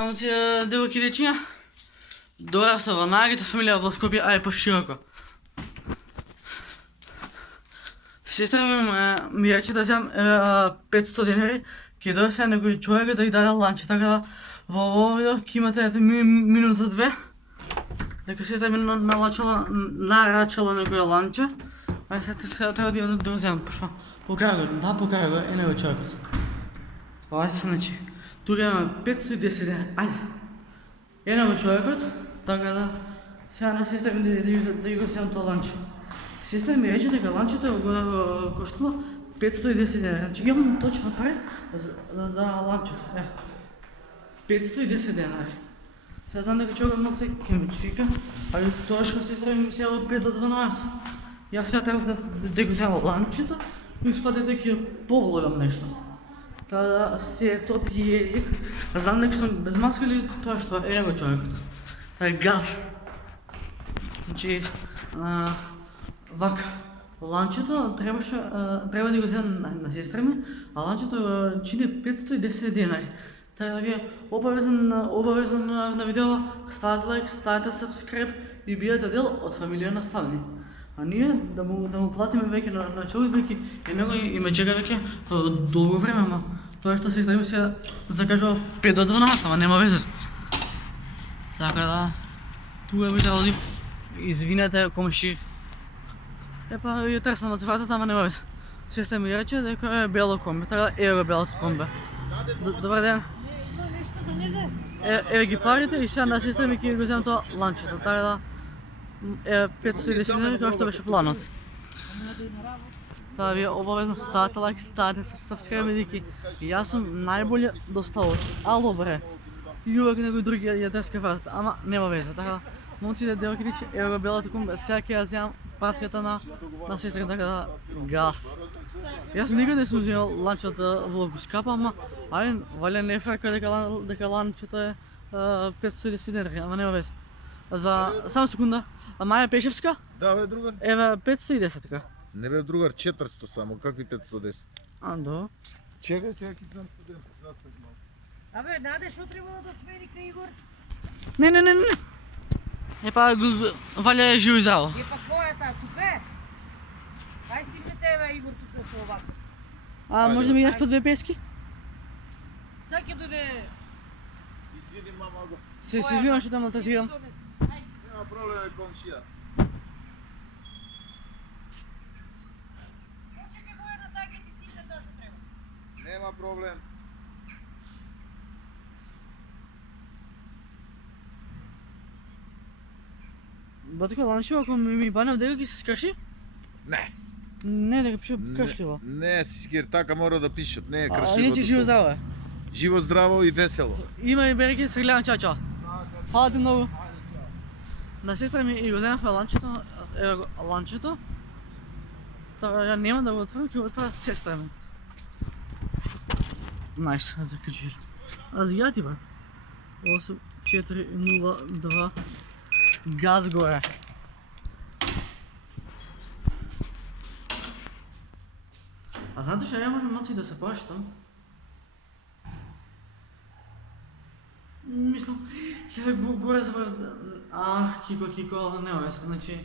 Значи, девойки дечиња, дојав со ванагите фамилија во Скопје, ај пошироко. Сестра ми рече да земам 500 денари, ќе дојде сега некој човек да ги даде ланче, така да во овој видео ќе имате минута-две, дека сестра ми нарачала некој ланче, ај сега треба да го земам, пошто покај го, да покај го, е него човекот. Ајде се значи, тука имаме 510 денари, ајде. Е него човекот, така да сега на сестра ми да го земам тоа ланче. Сестра ми рече дека ланчето го коштало 510 денари, значи ги имам точно пари за ланчето, 510 денари. Сега знам дека човекот малце ќе ме чика, али тоа што сестра ми сега од 5 до 12. Јас сега треба да го земам ланчето и испаде дека ќе повлогам нешто. Та да се топи, знам дека сум без маска или тоа што е него човекот. Та е газ. Значи, вака, ланчето треба да го земам на сестра ми, а ланчето чини 510 денари. Така да ви е обавезно на видео, ставате лайк, ставате subscribe и биете дел од фамилија наставни. А ние да му платиме веќе на човек веќе и него и ме чека веќе долго време, ама тоа што сестра ми се закажува 5 до 12, ама нема везе. Така да, тука би требало да извинете комши. Епа ја тресна мотиватата, ама нема везе. Сестра ми рече дека е бело комбе, така да го белото комбе. Добар ден. Еве ги парите и сега на сестра ми ќе го земам тоа ланчето, така да е 510 денари како што беше планот. Така ви обавезно ставате лайк, ставате subscribe дека јас сум најбољи доставач. Ало бре. И увек некој други ја треска вратата, ама нема везе, така да момците девојки рече еве го белото комбе, сега ќе ја земам пратката на сестра, така да газ. Јас никога не сум земал ланчето во скапа, ама ајде, валја не е ферка дека ланчето е 510 денари, ама нема везе. Само секунда, Маја Пешевска? Да, бе, другар. Еве 510 така. Не бе, другар, 400 само, какви 510? Да. Чекај, ќе дам студент, застав малку. Абе, Наде, што треба да смени кај Игор? Не. Епа, валја е живо и здраво. Епа, која таа, тука е? Ај сипнете, бе, Игор, тука со овако. Може да ми даш по 2 пески? Сега ќе дојде... Извини, мама, го. Се извинувам што те малтретирам. Нема проблем, комшија. Чекај, Бојана, сега ќе ти сипне тоа што треба. Нема проблем. Батко, ланчево, ако ми банев дека ги се скрши? Не. Не, дека пише кршливо. Не, сигер, така мора да пишат, не е А кршливо. иначе живо здраво е. Живо, здраво и весело. Има и береки, се гледам, чао. Фала ти многу. На сестра ми и го земавме ланчето, еве го ланчето. Така ја нема да го отворам, ќе го отвора сестра ми. Најс, заклучиш. Аз ја ти брат. 8402 газ горе. А знаете што ја можам малци да се плаштам? Мислам, ќе горе забрав... Кико, нема везе, значи...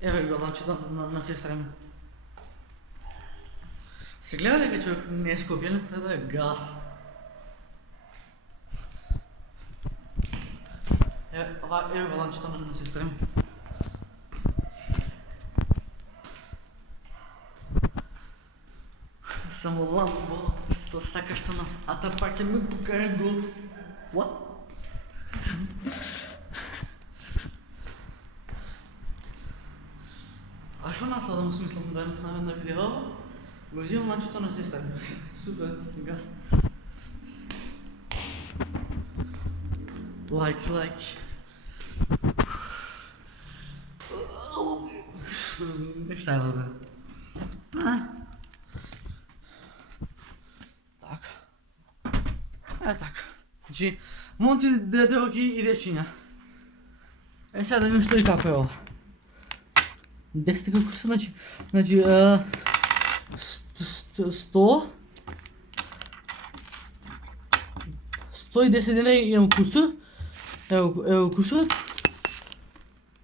Еве го ланчето на сестра ми. Се гледа дека човек не е скопјанец, треба да е газ. Еве го ланчето на сестра ми. Само ламбо, што сакаш со нас, а та пак ќе ме покара го... What? А што насладам смислам на видео? Го взимам ланчето на сестра ми. Супер, газ. Лайк. Нешта е да. Така. Значи, момци, девојки и дечиња. Сега да видим што и како е ова. Десете колку се, значи 100 110 дена имам кусур. Ево кусурот.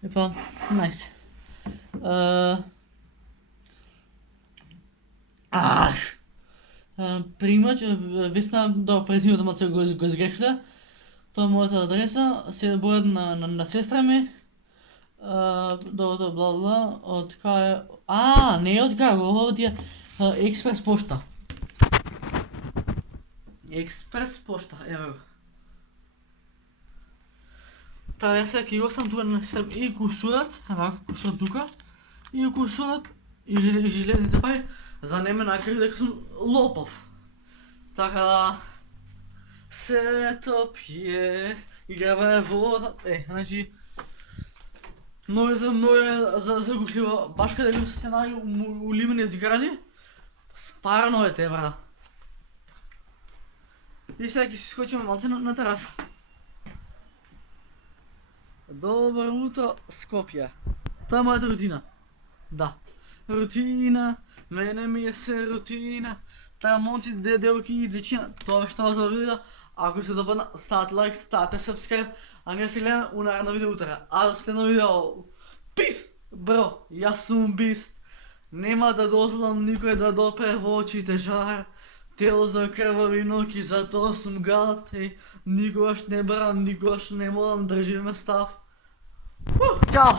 Епа, најс. Примач, Весна, да, презимето ма го сгрешила. Тоа е мојата адреса, се бројот на сестра ми. Добро, бла бла, од кај... не е од кај, оди е експрес пошта. Експрес пошта, ево. Та јас сега ќе го сам тука на сестра и курсурат, курсурат тука, и курсурат, и железните пари, за не ме накри дека сум лопов. Така да... Сето пие, играва вода, значи... Много е загушлива, баш каде се наји у ливени згради, спарано е те, бра. И сега ќе си скочиме малце на тераса. Добро утро, Скопје. Тоа е мојата рутина. Да. Рутина, мене ми е се рутина. Таа момци, девојки и дечина, тоа беше тоа за видео. Ако се допадна, ставате лайк, ставате subscribe, а ние се гледаме у наредно видео утре. А до следно видео. Пис! Бро, јас сум бист. Нема да дозволам никој да допре во очите жар. Тело за крвави ноки, затоа сум гад. Никогаш не брам, никогаш не морам, држиме став. Чао!